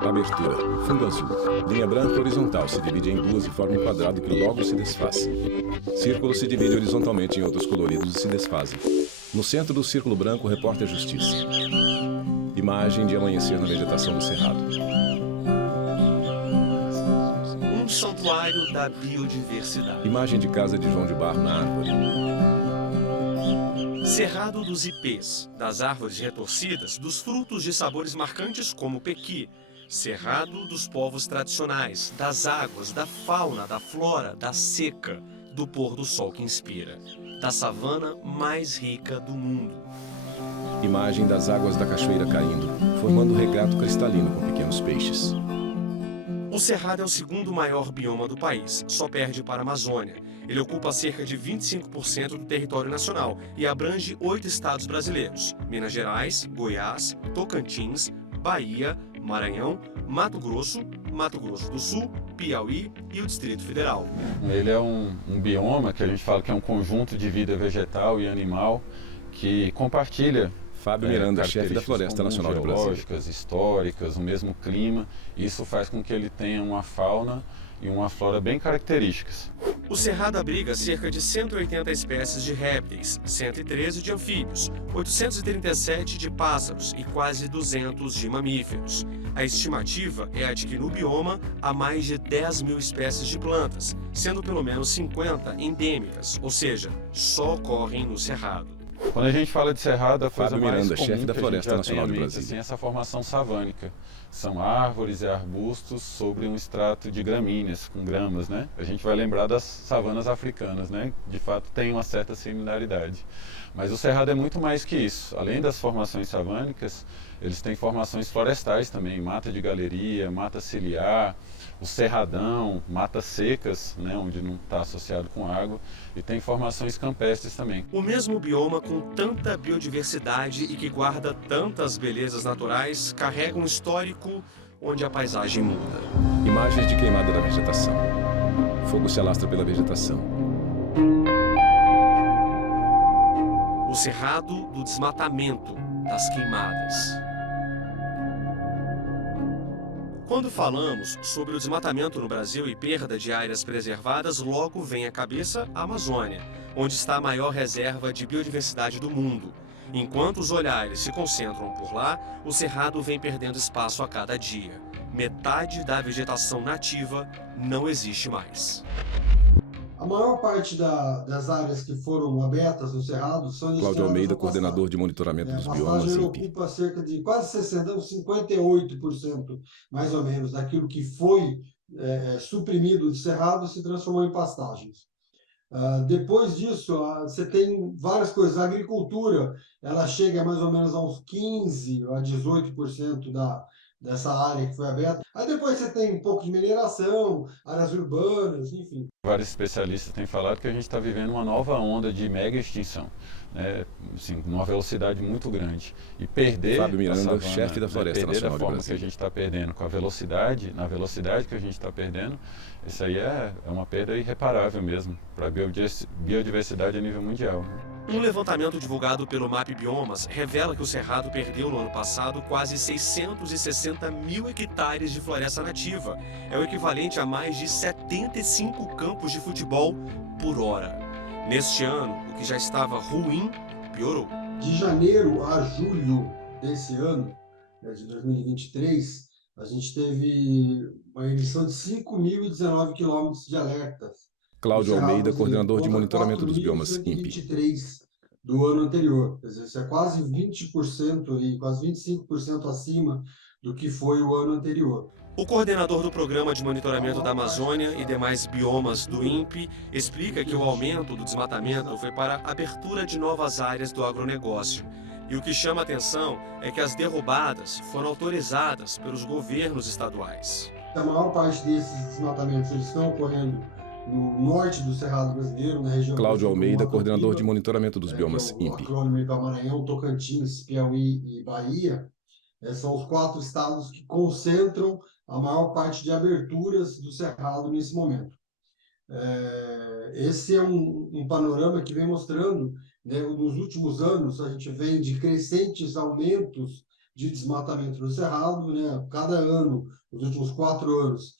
Abertura. Fundo azul. Linha branca horizontal se divide em duas e forma um quadrado que logo se desfaz. Círculo se divide horizontalmente em outros coloridos e se desfazem. No centro do círculo branco, o repórter Justiça. Imagem de amanhecer na vegetação do cerrado. Um santuário da biodiversidade. Imagem de casa de João de Barro na árvore. Cerrado dos ipês, das árvores retorcidas, dos frutos de sabores marcantes como o pequi. Cerrado dos povos tradicionais, das águas, da fauna, da flora, da seca, do pôr do sol que inspira, da savana mais rica do mundo. Imagem das águas da cachoeira caindo, formando um regato cristalino com pequenos peixes. O Cerrado é o segundo maior bioma do país, só perde para a Amazônia. Ele ocupa cerca de 25% do território nacional e abrange 8 estados brasileiros: Minas Gerais, Goiás, Tocantins, Bahia, Maranhão, Mato Grosso do Sul, Piauí e o Distrito Federal. Ele é um bioma que a gente fala que é um conjunto de vida vegetal e animal que compartilha Fábio Miranda, chefe da Floresta Nacional do Brasil. Geológicas, históricas, o mesmo clima. Isso faz com que ele tenha uma fauna e uma flora bem características. O Cerrado abriga cerca de 180 espécies de répteis, 113 de anfíbios, 837 de pássaros e quase 200 de mamíferos. A estimativa é a de que no bioma há mais de 10 mil espécies de plantas, sendo pelo menos 50 endêmicas, ou seja, só ocorrem no Cerrado. Quando a gente fala de cerrado, a coisa Fábio mais Miranda, comum chefe da que Floresta a gente já Nacional tem do em mente, Brasil. assim, é essa formação savânica. São árvores e arbustos sobre um estrato de gramíneas, com gramas, né? A gente vai lembrar das savanas africanas, né? De fato tem uma certa similaridade. Mas o cerrado é muito mais que isso. Além das formações savânicas, eles têm formações florestais também, mata de galeria, mata ciliar, o cerradão, matas secas, né, onde não está associado com água, e tem formações campestres também. O mesmo bioma com tanta biodiversidade e que guarda tantas belezas naturais carrega um histórico onde a paisagem muda. Imagens de queimada da vegetação. Fogo se alastra pela vegetação. O Cerrado do desmatamento, das queimadas. Quando falamos sobre o desmatamento no Brasil e perda de áreas preservadas, logo vem à cabeça a Amazônia, onde está a maior reserva de biodiversidade do mundo. Enquanto os olhares se concentram por lá, o Cerrado vem perdendo espaço a cada dia. Metade da vegetação nativa não existe mais. A maior parte das áreas que foram abertas no Cerrado são Cláudio Almeida, coordenador de monitoramento dos biomas, ele INPE. ocupa cerca de quase 60, 58% mais ou menos daquilo que foi suprimido de cerrado se transformou em pastagens. Depois disso, você tem várias coisas. A agricultura, ela chega mais ou menos a uns 15 a 18% dessa área que foi aberta. Aí depois você tem um pouco de mineração, áreas urbanas, enfim. Vários especialistas têm falado que a gente está vivendo uma nova onda de mega extinção, né? Assim, numa velocidade muito grande. E perder Fábio Miranda, a savana, chefe da Floresta perder da Nacional do forma Brasil. que a gente está perdendo, com a velocidade, na velocidade que a gente está perdendo, isso aí é uma perda irreparável mesmo para a biodiversidade a nível mundial. Um levantamento divulgado pelo MAP Biomas revela que o Cerrado perdeu no ano passado quase 660 mil hectares de floresta nativa. É o equivalente a mais de 75 campos de futebol por hora. Neste ano, o que já estava ruim piorou. De janeiro a julho desse ano, de 2023, a gente teve uma emissão de 5.019 quilômetros de alertas. Cláudio Almeida, coordenador de monitoramento dos biomas, INPE. 4.123 do ano anterior. Quer dizer, isso é quase 20% e quase 25% acima do que foi o ano anterior. O coordenador do Programa de Monitoramento da Amazônia e demais biomas do INPE explica que o aumento do desmatamento foi para a abertura de novas áreas do agronegócio. E o que chama a atenção é que as derrubadas foram autorizadas pelos governos estaduais. A maior parte desses desmatamentos eles estão ocorrendo no norte do Cerrado brasileiro, na região... Cláudio Almeida, coordenador de monitoramento dos biomas, O INPE. acrônimo para Maranhão, Tocantins, Piauí e Bahia, são os 4 estados que concentram a maior parte de aberturas do Cerrado nesse momento. Esse é um panorama que vem mostrando, né, nos últimos anos, a gente vem de crescentes aumentos de desmatamento no Cerrado, né? Cada ano, nos últimos 4 anos,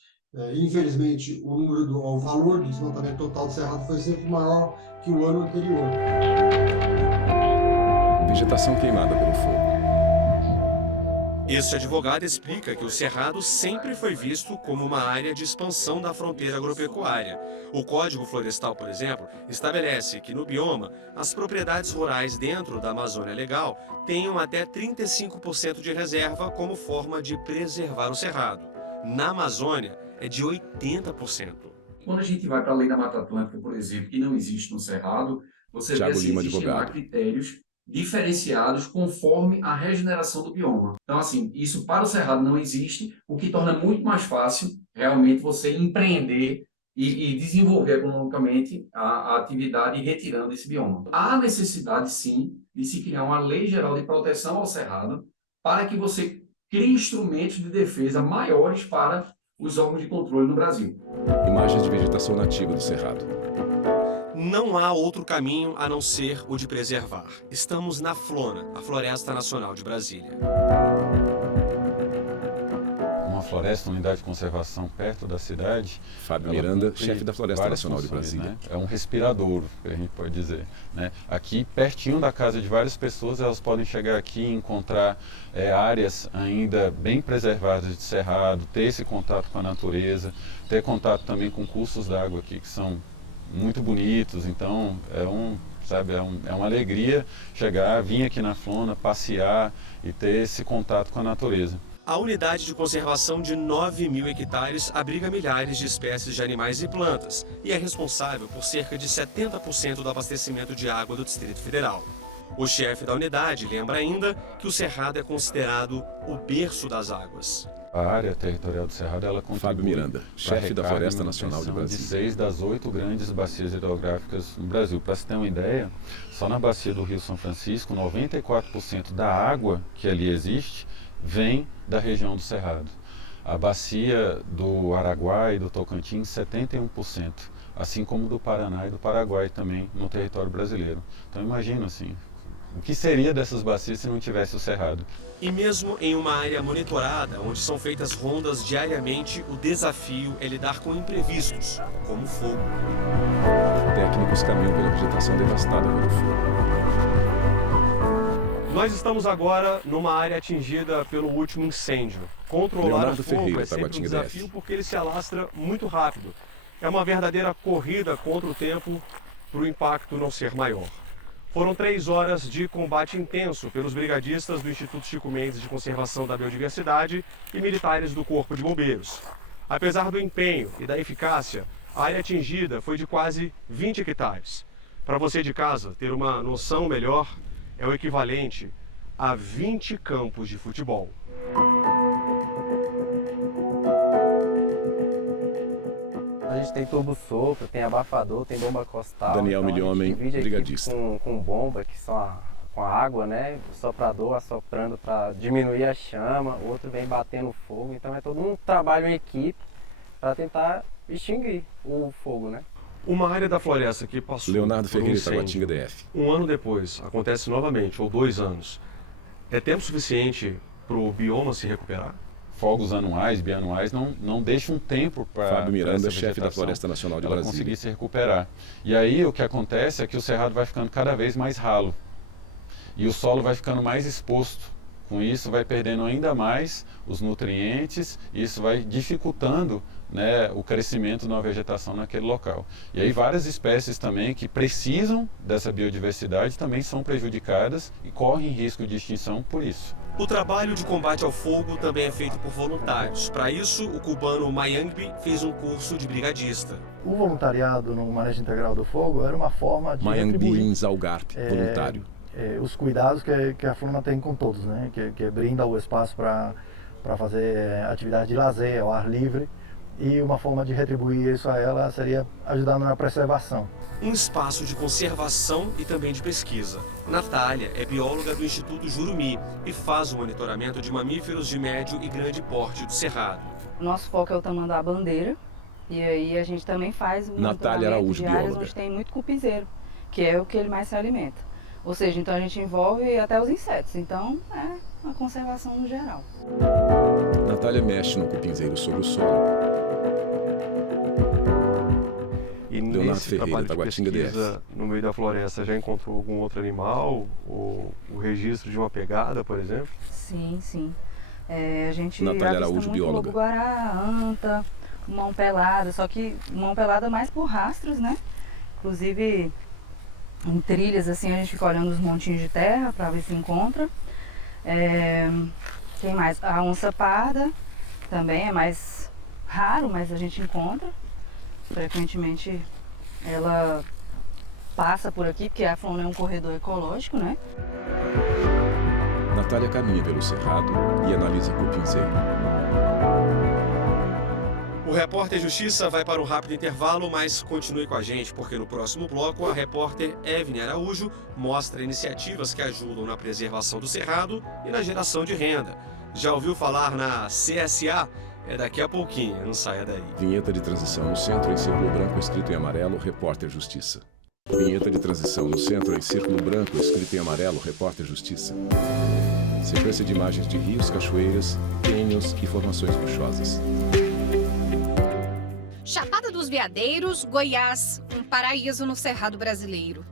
infelizmente, o valor do desmatamento total do Cerrado foi sempre maior que o ano anterior. Vegetação queimada pelo fogo. Este advogado explica que o Cerrado sempre foi visto como uma área de expansão da fronteira agropecuária. O Código Florestal, por exemplo, estabelece que no bioma, as propriedades rurais dentro da Amazônia Legal tenham até 35% de reserva como forma de preservar o Cerrado. Na Amazônia, é de 80%. Quando a gente vai para a Lei da Mata Atlântica, por exemplo, que não existe no Cerrado, você vê assim, existem lá critérios diferenciados conforme a regeneração do bioma. Então, assim, isso para o Cerrado não existe, o que torna muito mais fácil realmente você empreender e desenvolver economicamente a atividade retirando esse bioma. Há necessidade, sim, de se criar uma lei geral de proteção ao Cerrado para que você crie instrumentos de defesa maiores para os órgãos de controle no Brasil. Imagens de vegetação nativa do Cerrado. Não há outro caminho a não ser o de preservar. Estamos na Flona, a Floresta Nacional de Brasília. Uma floresta, unidade de conservação perto da cidade. Fábio Miranda, chefe da Floresta Nacional de Brasília. Né? É um respiradouro, que a gente pode dizer. Né? Aqui, pertinho da casa de várias pessoas, elas podem chegar aqui e encontrar áreas ainda bem preservadas de cerrado, ter esse contato com a natureza, ter contato também com cursos d'água aqui que são muito bonitos. Então é uma alegria chegar, vir aqui na Flona, passear e ter esse contato com a natureza. A unidade de conservação de 9.000 hectares abriga milhares de espécies de animais e plantas e é responsável por cerca de 70% do abastecimento de água do Distrito Federal. O chefe da unidade lembra ainda que o Cerrado é considerado o berço das águas. A área territorial do Cerrado, ela contribui Fábio Miranda, chefe da Floresta Nacional de Brasília. De 6 das 8 grandes bacias hidrográficas no Brasil. Para se ter uma ideia, só na bacia do Rio São Francisco, 94% da água que ali existe vem da região do Cerrado. A bacia do Araguaia e do Tocantins, 71%, assim como do Paraná e do Paraguai também no território brasileiro. Então imagina assim, o que seria dessas bacias se não tivesse o Cerrado? E mesmo em uma área monitorada, onde são feitas rondas diariamente, o desafio é lidar com imprevistos, como fogo. Técnicos caminham pela vegetação devastada pelo fogo. Nós estamos agora numa área atingida pelo último incêndio. Controlar Leonardo o fogo Ferreira, é sempre um Taguatinga desafio DF. porque ele se alastra muito rápido. É uma verdadeira corrida contra o tempo para o impacto não ser maior. Foram 3 horas de combate intenso pelos brigadistas do Instituto Chico Mendes de Conservação da Biodiversidade e militares do Corpo de Bombeiros. Apesar do empenho e da eficácia, a área atingida foi de quase 20 hectares. Para você de casa ter uma noção melhor, é o equivalente a 20 campos de futebol. A gente tem tubo sopro, tem abafador, tem bomba costal. Daniel Milhomem, brigadista. Com bomba, que são com a água, né? O soprador assoprando para diminuir a chama, o outro vem batendo fogo. Então é todo um trabalho em equipe para tentar extinguir o fogo, né? Uma área da floresta que passou Leonardo por um Ferreira, incêndio, Taguatinga DF. um ano depois acontece novamente, ou 2 anos, é tempo suficiente para o bioma se recuperar? Fogos anuais, bianuais, não deixam tempo para Fábio Miranda, essa chefe da vegetação, Floresta Nacional de ela Brasília. conseguir se recuperar. E aí o que acontece é que o cerrado vai ficando cada vez mais ralo e o solo vai ficando mais exposto. Com isso vai perdendo ainda mais os nutrientes e isso vai dificultando, né, o crescimento de uma vegetação naquele local. E aí várias espécies também que precisam dessa biodiversidade também são prejudicadas e correm risco de extinção por isso. O trabalho de combate ao fogo também é feito por voluntários. Para isso, o cubano Mayangbi fez um curso de brigadista. O voluntariado no manejo integral do fogo era uma forma de Mayangbi retribuir Inzalgarp, voluntário. os cuidados que a Flona tem com todos, né? Que brinda o espaço para fazer atividade de lazer ao ar livre, e uma forma de retribuir isso a ela seria ajudando na preservação. Um espaço de conservação e também de pesquisa. Natália é bióloga do Instituto Jurumi e faz o monitoramento de mamíferos de médio e grande porte do Cerrado. Nosso foco é o tamanduá-bandeira, e aí a gente também faz o Natália Araújo, de áreas bióloga. onde tem muito cupizeiro, que é o que ele mais se alimenta. Ou seja, então a gente envolve até os insetos. Então a conservação no geral. Natália mexe no cupinzeiro sobre o solo. E Leonardo nesse Ferreira, trabalho de Taguatinga pesquisa no meio da floresta, já encontrou algum outro animal? Ou o registro de uma pegada, por exemplo? Sim, sim. A gente Natália avista Araújo, muito bióloga. lobo-guará, anta, mão pelada, só que mão pelada mais por rastros, né? Inclusive, em trilhas, assim, a gente fica olhando os montinhos de terra para ver se encontra. Tem mais? A onça parda também é mais raro, mas a gente encontra. Frequentemente ela passa por aqui, porque a fauna é um corredor ecológico, né? Natália caminha pelo cerrado e analisa cupinzeiro. O Repórter Justiça vai para um rápido intervalo, mas continue com a gente, porque no próximo bloco a repórter Evne Araújo mostra iniciativas que ajudam na preservação do cerrado e na geração de renda. Já ouviu falar na CSA? É daqui a pouquinho, não saia daí. Vinheta de transição no centro em círculo branco escrito em amarelo, Repórter Justiça. Vinheta de transição no centro em círculo branco escrito em amarelo, Repórter Justiça. Sequência de imagens de rios, cachoeiras, cânions e formações rochosas. Chapada dos Veadeiros, Goiás, um paraíso no Cerrado brasileiro.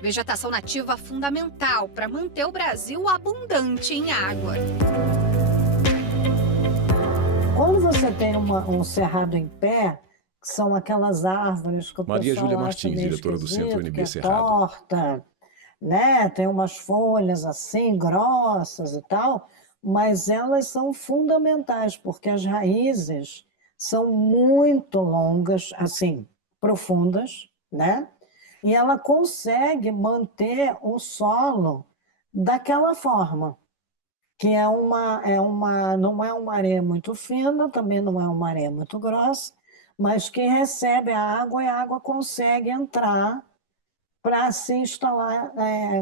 Vegetação nativa fundamental para manter o Brasil abundante em água. Quando você tem um cerrado em pé, que são aquelas árvores que o Maria pessoal Júlia acha Martins, meio diretora do Centro esquisito, NB que é Cerrado. torta, né? Tem umas folhas assim, grossas e tal, mas elas são fundamentais, porque as raízes são muito longas, assim, profundas, né? E ela consegue manter o solo daquela forma, que não é uma areia muito fina, também não é uma areia muito grossa, mas que recebe a água e a água consegue entrar para se instalar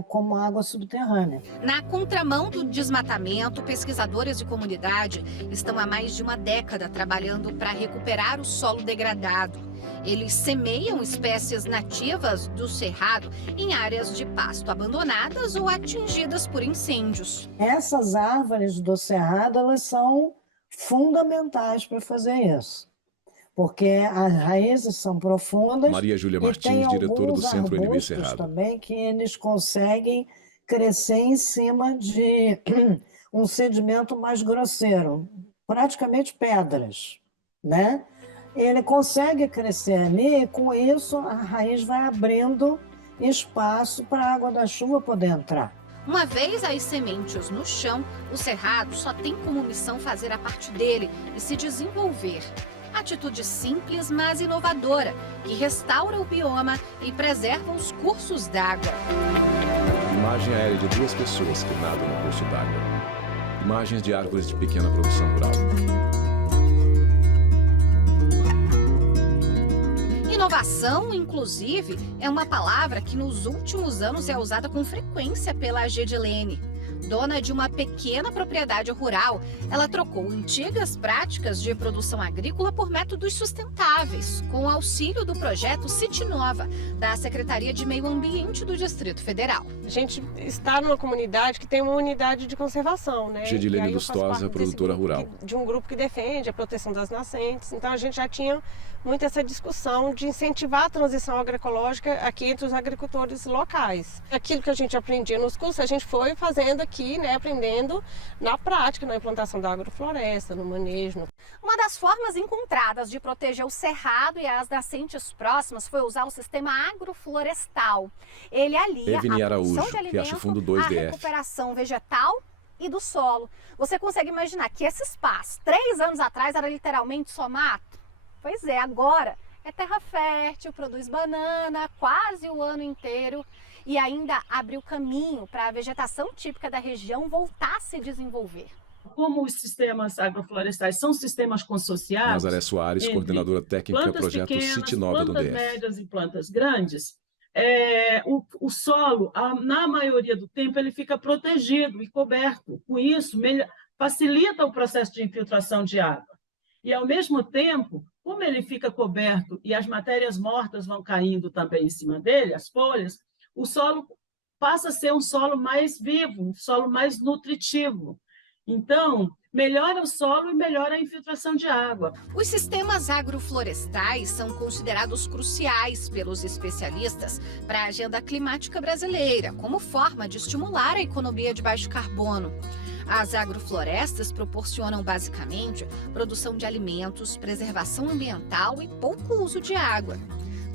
como água subterrânea. Na contramão do desmatamento, pesquisadores de comunidade estão há mais de uma década trabalhando para recuperar o solo degradado. Eles semeiam espécies nativas do cerrado em áreas de pasto abandonadas ou atingidas por incêndios. Essas árvores do cerrado, elas são fundamentais para fazer isso, porque as raízes são profundas. Maria Júlia Martins, e tem diretora do Centro NB arbustos Cerrado. também que eles conseguem crescer em cima de um sedimento mais grosseiro, praticamente pedras, né? Ele consegue crescer ali e com isso a raiz vai abrindo espaço para a água da chuva poder entrar. Uma vez as sementes no chão, o cerrado só tem como missão fazer a parte dele e se desenvolver. Atitude simples, mas inovadora, que restaura o bioma e preserva os cursos d'água. Imagem aérea de 2 pessoas que nadam no curso d'água. Imagens de árvores de pequena produção rural. Inovação, inclusive, é uma palavra que nos últimos anos é usada com frequência pela Gedilene. Dona de uma pequena propriedade rural, ela trocou antigas práticas de produção agrícola por métodos sustentáveis, com o auxílio do projeto City Nova, da Secretaria de Meio Ambiente do Distrito Federal. A gente está numa comunidade que tem uma unidade de conservação, né? Gedilene Lustosa, produtora rural. De um grupo que defende a proteção das nascentes. Então a gente já tinha muito essa discussão de incentivar a transição agroecológica aqui entre os agricultores locais. Aquilo que a gente aprendia nos cursos, a gente foi fazendo aqui, né, aprendendo na prática, na implantação da agrofloresta, no manejo. Uma das formas encontradas de proteger o cerrado e as nascentes próximas foi usar o sistema agroflorestal. Ele alia a produção de alimento à recuperação vegetal e do solo. Você consegue imaginar que esse espaço, 3 anos atrás, era literalmente só mato? Pois é, agora é terra fértil, produz banana quase o ano inteiro e ainda abriu caminho para a vegetação típica da região voltar a se desenvolver. Como os sistemas agroflorestais são sistemas consociados... Nazaré Soares, coordenadora técnica do projeto City Nova do DF. Plantas médias e plantas grandes, o solo, na maioria do tempo, ele fica protegido e coberto. Com isso, facilita o processo de infiltração de água. E, ao mesmo tempo, como ele fica coberto e as matérias mortas vão caindo também em cima dele, as folhas, o solo passa a ser um solo mais vivo, um solo mais nutritivo. Então, melhora o solo e melhora a infiltração de água. Os sistemas agroflorestais são considerados cruciais pelos especialistas para a agenda climática brasileira, como forma de estimular a economia de baixo carbono. As agroflorestas proporcionam, basicamente, produção de alimentos, preservação ambiental e pouco uso de água.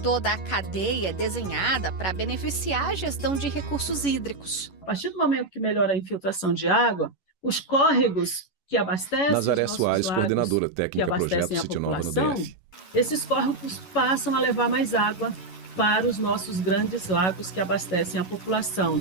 Toda a cadeia é desenhada para beneficiar a gestão de recursos hídricos. A partir do momento que melhora a infiltração de água, os córregos que abastecem Nazaré Soares, coordenadora técnica projeto Sítio Nova no DF. Esses córregos passam a levar mais água para os nossos grandes lagos que abastecem a população.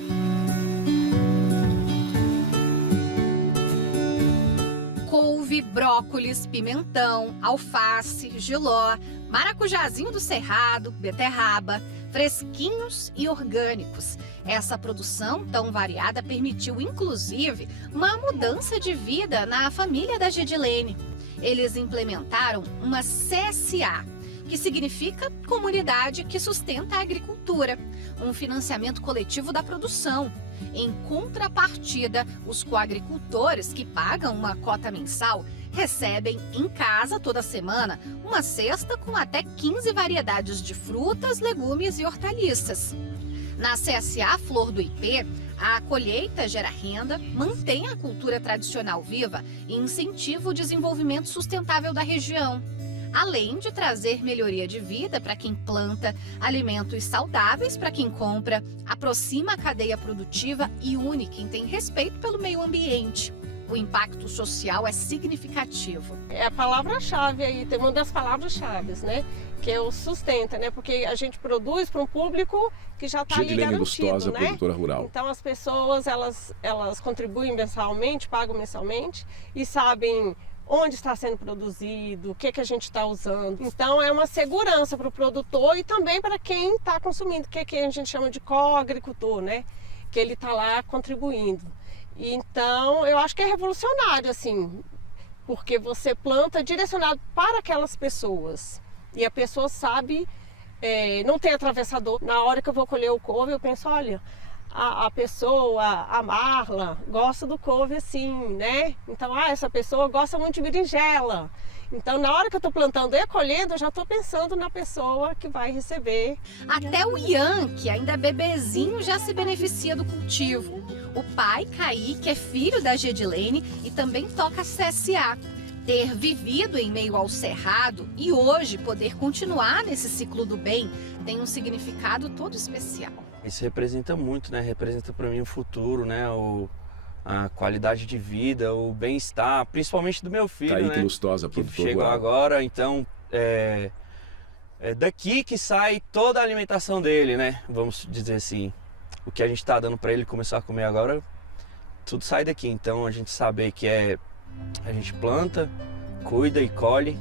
Couve, brócolis, pimentão, alface, jiló, maracujazinho do cerrado, beterraba, fresquinhos e orgânicos. Essa produção tão variada permitiu, inclusive, uma mudança de vida na família da Gedilene. Eles implementaram uma CSA, que significa Comunidade que Sustenta a Agricultura, um financiamento coletivo da produção. Em contrapartida, os coagricultores que pagam uma cota mensal recebem em casa toda semana uma cesta com até 15 variedades de frutas, legumes e hortaliças. Na CSA Flor do Ipê, a colheita gera renda, mantém a cultura tradicional viva e incentiva o desenvolvimento sustentável da região, além de trazer melhoria de vida para quem planta, alimentos saudáveis para quem compra, aproxima a cadeia produtiva e une quem tem respeito pelo meio ambiente. O impacto social é significativo. É a palavra-chave aí, tem uma das palavras-chave, né? Que é o sustenta, né? Porque a gente produz para um público que já está ali garantido, Lustosa, né? produtora rural. Então as pessoas, elas contribuem mensalmente, pagam mensalmente e sabem onde está sendo produzido, o que a gente está usando. Então é uma segurança para o produtor e também para quem está consumindo, que a gente chama de coagricultor, né? Que ele está lá contribuindo. Então eu acho que é revolucionário, assim, porque você planta direcionado para aquelas pessoas e a pessoa sabe, não tem atravessador. Na hora que eu vou colher o couve, eu penso, olha, a pessoa, a Marla, gosta do couve assim, né? Então, essa pessoa gosta muito de berinjela. Então, na hora que eu estou plantando e colhendo, eu já estou pensando na pessoa que vai receber. Até o Ian, que ainda é bebezinho, já se beneficia do cultivo. O pai, Kaique, é filho da Gedilene e também toca CSA. Ter vivido em meio ao cerrado e hoje poder continuar nesse ciclo do bem tem um significado todo especial. Isso representa muito, né? Representa para mim o futuro, né? A qualidade de vida, o bem-estar, principalmente do meu filho, Kaique né? Lustosa, que produtor chegou rural. Agora, então é daqui que sai toda a alimentação dele, né? Vamos dizer assim, o que a gente está dando para ele começar a comer agora, tudo sai daqui. Então a gente saber que a gente planta, cuida e colhe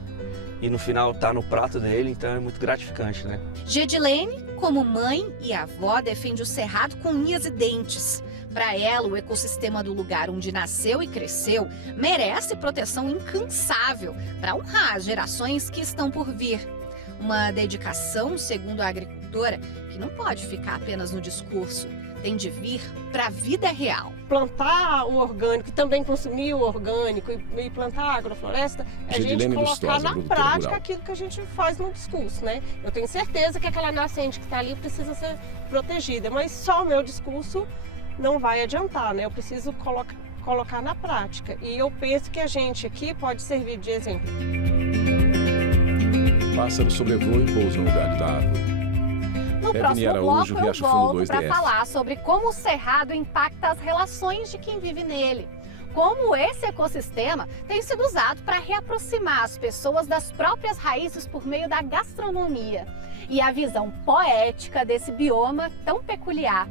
e no final tá no prato dele, então é muito gratificante, né? Gedilene, como mãe e avó, defende o cerrado com unhas e dentes. Para ela, o ecossistema do lugar onde nasceu e cresceu merece proteção incansável para honrar as gerações que estão por vir. Uma dedicação, segundo a agricultora, que não pode ficar apenas no discurso, tem de vir para a vida real. Plantar o orgânico e também consumir o orgânico e plantar a agrofloresta é a gente colocar na prática aquilo que a gente faz no discurso, né? Eu tenho certeza que aquela nascente que está ali precisa ser protegida, mas só o meu discurso não vai adiantar, né? Eu preciso colocar na prática. E eu penso que a gente aqui pode servir de exemplo. Pássaro sobrevoa e pousa no galho da árvore. No próximo bloco eu volto para falar sobre como o cerrado impacta as relações de quem vive nele. Como esse ecossistema tem sido usado para reaproximar as pessoas das próprias raízes por meio da gastronomia. E a visão poética desse bioma tão peculiar.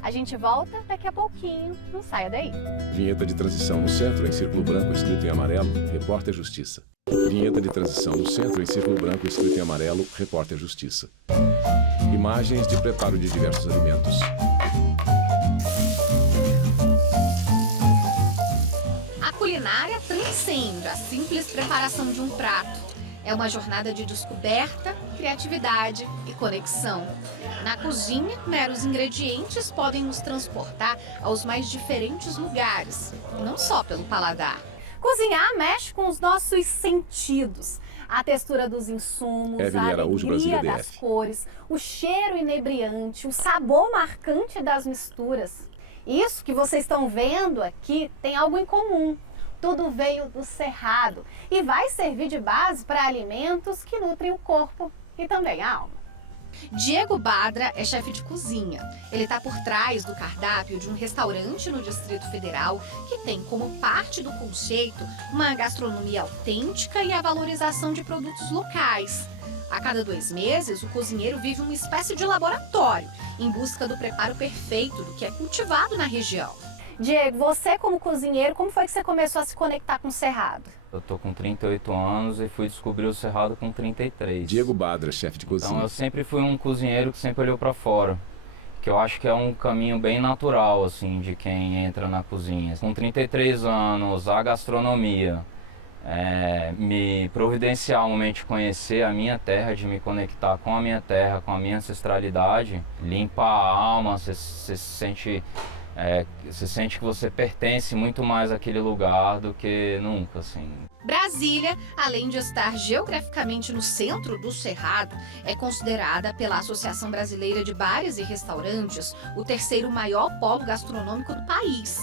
A gente volta daqui a pouquinho, não saia daí. Vinheta de transição no centro, em círculo branco escrito em amarelo, Repórter Justiça. Vinheta de transição no centro, em círculo branco escrito em amarelo, Repórter Justiça. Imagens de preparo de diversos alimentos. A culinária transcende a simples preparação de um prato. É uma jornada de descoberta, criatividade e conexão. Na cozinha, meros ingredientes podem nos transportar aos mais diferentes lugares, e não só pelo paladar. Cozinhar mexe com os nossos sentidos. A textura dos insumos, a alegria das cores, o cheiro inebriante, o sabor marcante das misturas. Isso que vocês estão vendo aqui tem algo em comum. Tudo veio do Cerrado e vai servir de base para alimentos que nutrem o corpo e também a alma. Diego Badra é chefe de cozinha. Ele está por trás do cardápio de um restaurante no Distrito Federal que tem como parte do conceito uma gastronomia autêntica e a valorização de produtos locais. A cada 2 meses, o cozinheiro vive uma espécie de laboratório em busca do preparo perfeito do que é cultivado na região. Diego, você como cozinheiro, como foi que você começou a se conectar com o Cerrado? Eu tô com 38 anos e fui descobrir o Cerrado com 33. Diego Badra, chefe de cozinha. Então eu sempre fui um cozinheiro que sempre olhou para fora, que eu acho que é um caminho bem natural assim de quem entra na cozinha. Com 33 anos, a gastronomia me providenciar um momento de conhecer a minha terra, de me conectar com a minha terra, com a minha ancestralidade, limpa a alma, você se sente que você pertence muito mais àquele lugar do que nunca, assim. Brasília, além de estar geograficamente no centro do Cerrado, é considerada pela Associação Brasileira de Bares e Restaurantes o 3º maior polo gastronômico do país.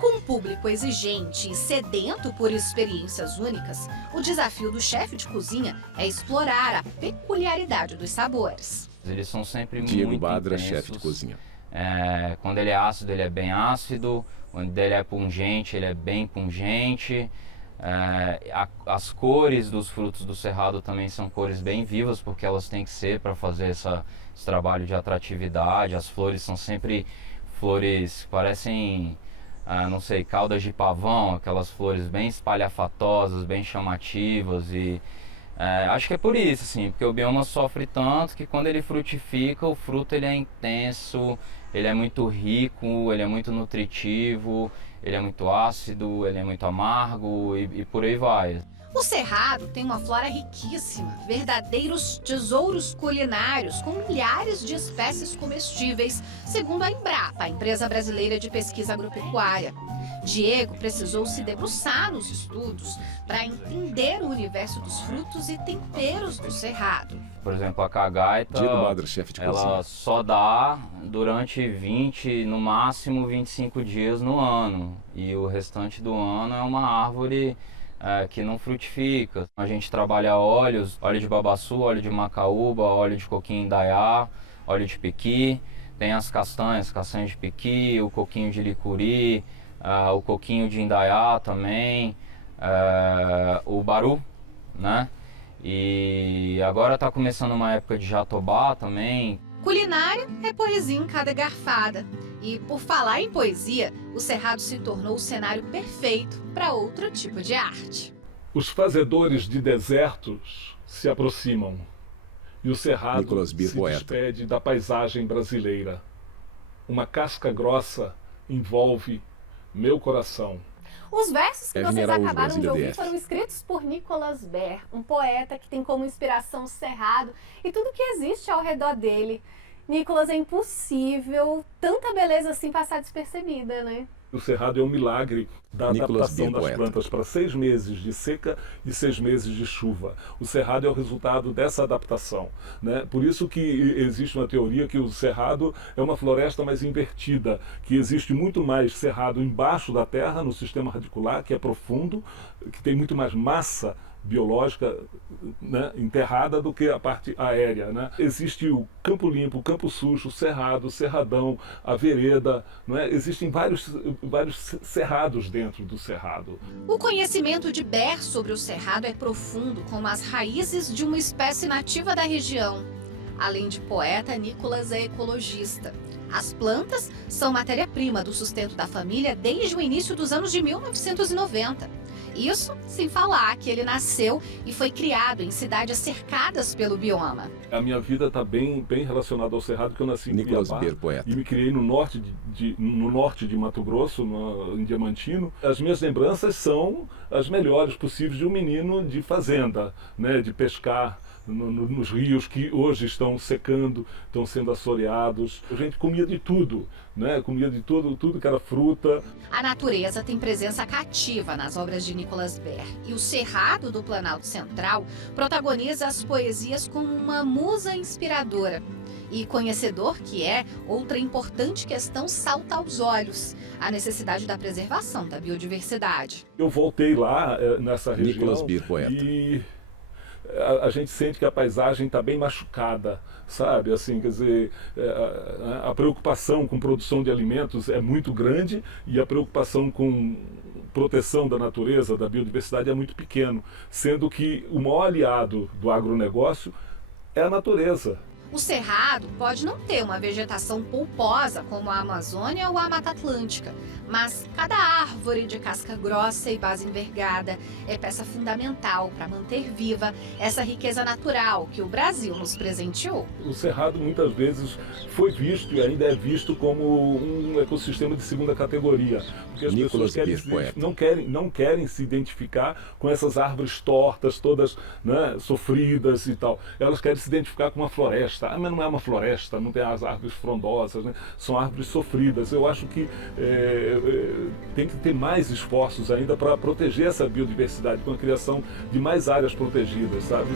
Com um público exigente e sedento por experiências únicas, o desafio do chefe de cozinha é explorar a peculiaridade dos sabores. Eles são sempre Diego Badra, intensos. chefe de cozinha. Quando ele é ácido, ele é bem ácido. Quando ele é pungente, ele é bem pungente. As cores dos frutos do Cerrado também são cores bem vivas, porque elas têm que ser para fazer esse trabalho de atratividade. As flores são sempre flores que parecem, não sei, caudas de pavão, aquelas flores bem espalhafatosas, bem chamativas. E acho que é por isso, assim, porque o bioma sofre tanto que quando ele frutifica, o fruto ele é intenso, ele é muito rico, ele é muito nutritivo, ele é muito ácido, ele é muito amargo e por aí vai. O Cerrado tem uma flora riquíssima, verdadeiros tesouros culinários com milhares de espécies comestíveis, segundo a Embrapa, a empresa brasileira de pesquisa agropecuária. Diego precisou se debruçar nos estudos para entender o universo dos frutos e temperos do Cerrado. Por exemplo, a cagaita, Diego Badra, chefe de cozinha. Ela só dá durante 20, no máximo 25 dias no ano. E o restante do ano é uma árvore que não frutifica. A gente trabalha óleos, óleo de babaçu, óleo de macaúba, óleo de coquinho indaiá, óleo de piqui. Tem as castanhas de piqui, o coquinho de licuri, o coquinho de indaiá também, o baru, né? E agora está começando uma época de jatobá também. Culinária é poesia em cada garfada. E por falar em poesia, o Cerrado se tornou o cenário perfeito para outro tipo de arte. Os fazedores de desertos se aproximam e o Cerrado se despede da paisagem brasileira. Uma casca grossa envolve meu coração. Os versos que vocês acabaram de ouvir foram escritos por Nicolas Ber, um poeta que tem como inspiração o Cerrado e tudo que existe ao redor dele. Nicolas, é impossível tanta beleza assim passar despercebida, né? O Cerrado é um milagre da adaptação das plantas para 6 meses de seca e 6 meses de chuva. O Cerrado é o resultado dessa adaptação, né? Por isso que existe uma teoria que o Cerrado é uma floresta mais invertida, que existe muito mais cerrado embaixo da terra, no sistema radicular, que é profundo, que tem muito mais massa biológica, né, enterrada do que a parte aérea, né? Existe o campo limpo, o campo sujo, o cerrado, o cerradão, a vereda, não é? Existem vários cerrados dentro do Cerrado. O conhecimento de Ber sobre o Cerrado é profundo, como as raízes de uma espécie nativa da região. Além de poeta, Nicolas é ecologista. As plantas são matéria-prima do sustento da família desde o início dos anos de 1990. Isso sem falar que ele nasceu e foi criado em cidades cercadas pelo bioma. A minha vida está bem relacionada ao Cerrado, porque eu nasci em Cuiabá e me criei no norte de Mato Grosso, em Diamantino. As minhas lembranças são as melhores possíveis de um menino de fazenda, né, de pescar nos rios que hoje estão secando, estão sendo assoreados. A gente comia de tudo, né? Comia de tudo que era fruta. A natureza tem presença cativa nas obras de Nicolas Ber, e o Cerrado do Planalto Central protagoniza as poesias como uma musa inspiradora. E conhecedor que é, outra importante questão salta aos olhos: a necessidade da preservação da biodiversidade. Eu voltei lá nessa região Nicolas Ber, poeta. E a gente sente que a paisagem está bem machucada, sabe? Assim, quer dizer, a preocupação com produção de alimentos é muito grande e a preocupação com proteção da natureza, da biodiversidade é muito pequeno, sendo que o maior aliado do agronegócio é a natureza. O Cerrado pode não ter uma vegetação polposa como a Amazônia ou a Mata Atlântica, mas cada árvore de casca grossa e base envergada é peça fundamental para manter viva essa riqueza natural que o Brasil nos presenteou. O Cerrado muitas vezes foi visto e ainda é visto como um ecossistema de segunda categoria, porque as pessoas não querem se identificar com essas árvores tortas, todas, né, sofridas e tal. Elas querem se identificar com uma floresta. Ah, mas não é uma floresta, não tem as árvores frondosas, né? São árvores sofridas. Eu acho que tem que ter mais esforços ainda para proteger essa biodiversidade, com a criação de mais áreas protegidas, sabe?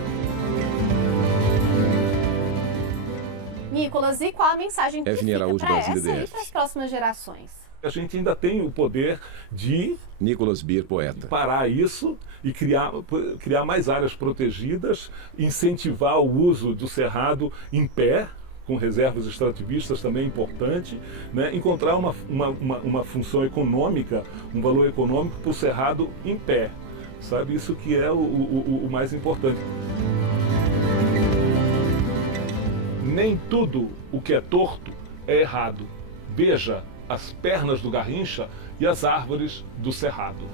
Nicolas, e qual a mensagem que fica para essa e para as próximas gerações? A gente ainda tem o poder de Nicolas Ber, poeta. Parar isso e criar mais áreas protegidas, incentivar o uso do cerrado em pé, com reservas extrativistas também importante, né? Encontrar uma função econômica, um valor econômico para o cerrado em pé, sabe? Isso que é o mais importante. Nem tudo o que é torto é errado. Veja as pernas do Garrincha e as árvores do Cerrado.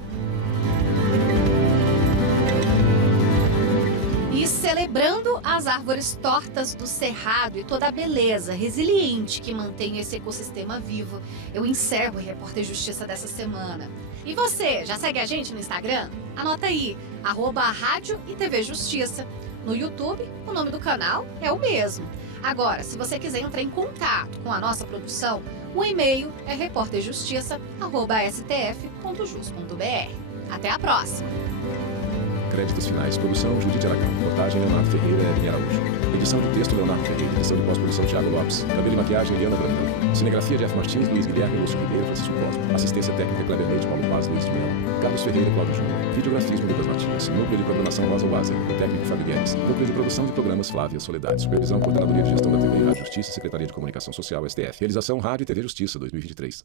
E celebrando as árvores tortas do Cerrado e toda a beleza resiliente que mantém esse ecossistema vivo, eu encerro o Repórter Justiça dessa semana. E você, já segue a gente no Instagram? Anota aí, @Rádio e TV Justiça. No YouTube, o nome do canal é o mesmo. Agora, se você quiser entrar em contato com a nossa produção, o e-mail é reporterjustiça@stf.jus.br. Até a próxima! Créditos finais. Produção, Judite Aragão. Reportagem, Leonardo Ferreira e Evelyn Araújo. Edição de texto, Leonardo Ferreira. Edição de pós-produção, Thiago Lopes. Cabelo e maquiagem, Eliana Brandão. Cinegrafia, Jeff Martins, Luiz Guilherme, Lúcio Ribeiro, Francisco Cosmo. Assistência técnica, Kleber Leite, Paulo Paz, Luiz de Mello. Carlos Ferreira e Cláudio Júnior. Videografismo, Lucas Martins. Núcleo de programação, Rosa Wazen. Técnico, Fábio Guedes. Núcleo de produção de programas, Flávia Soledade. Supervisão, Coordenadoria de Gestão da TV e Rádio Justiça, Secretaria de Comunicação Social, STF. Realização, Rádio e TV Justiça, 2023.